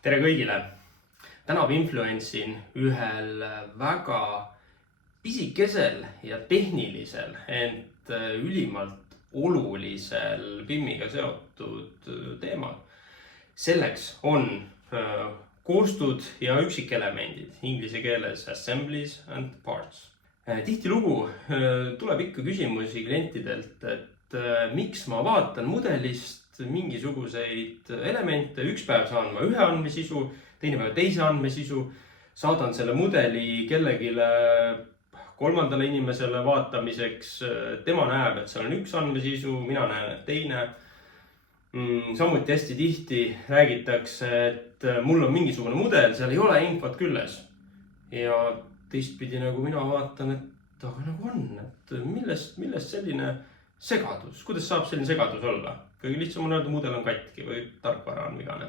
Tere kõigile! Täna influence'in ühel väga pisikesel ja tehnilisel, ent ülimalt olulisel BIM-iga seotud teemal. Selleks on koostud ja üksikelemendid, inglise keeles assemblies and parts. Tihtilugu tuleb ikka küsimusi klientidelt, et miks ma vaatan mudelist mingisuguseid elemente, üks päev saan ma ühe andmesisu, teine päev teise andmesisu, saadan selle mudeli kellegile kolmandale inimesele vaatamiseks, tema näeb, et seal on üks andmesisu, mina näen, et teine. Samuti hästi tihti räägitakse, et mul on mingisugune mudel, seal ei ole infot küljes. Ja teistpidi nagu mina vaatan, et aga nagu on, et millest selline segadus, kuidas saab selline segadus olla? Kõige lihtsam on öelda, mudel on katki või tarkvara on vigane.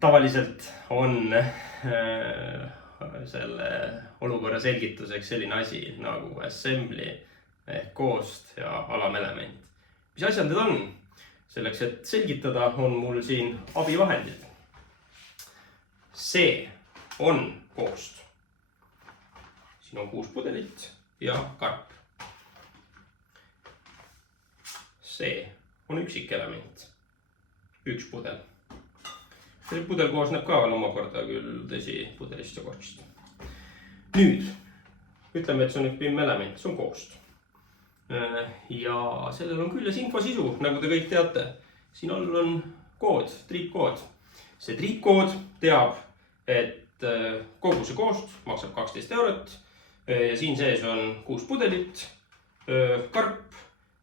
Tavaliselt on selle olukorra selgituseks selline asi nagu assembly ehk koost ja alamelement. Mis asjad need on? Selleks, et selgitada, on mul siin abivahendid. See on koost. Siin on 6 pudelit ja karp. See on üksikelement, üks pudel. See pudel koosneb ka veel omakorda küll tõsi pudelist ja korkist. Nüüd ütleme, et see on üks BIM element, see on koost. Ja sellel on küljes infosisu, nagu te kõik teate. Siin all on kood, triipkood. See triipkood teab, et kogu see koost maksab 12 eurot ja siin sees on 6 pudelit, karp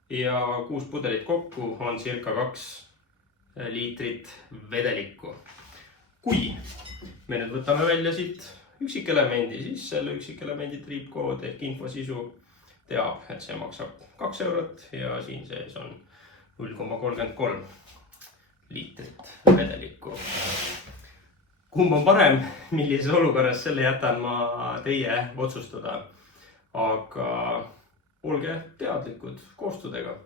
ja 6 pudelit kokku on circa 2 liitrit vedelikku. Kui me nüüd võtame välja siit üksikelemendi, siis selle üksikelemendi triipkood ehk infosisu teab, et see maksab 2 eurot ja siin sees on 0,33 liitrit vedelikku. Kumb on parem, millises olukorras, selle jätan ma teie otsustada, aga olge teadlikud koostudega.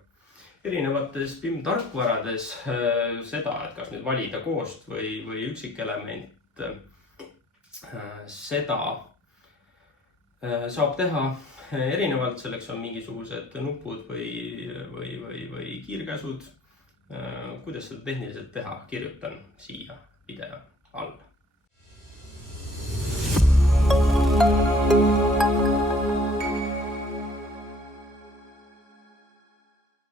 Erinevates BIM tarkvarades seda, et kas nüüd valida koost või üksikelement, seda saab teha erinevalt, selleks on mingisugused nupud või kiirkäsud. Kuidas seda tehniliselt teha, kirjutan siia video all.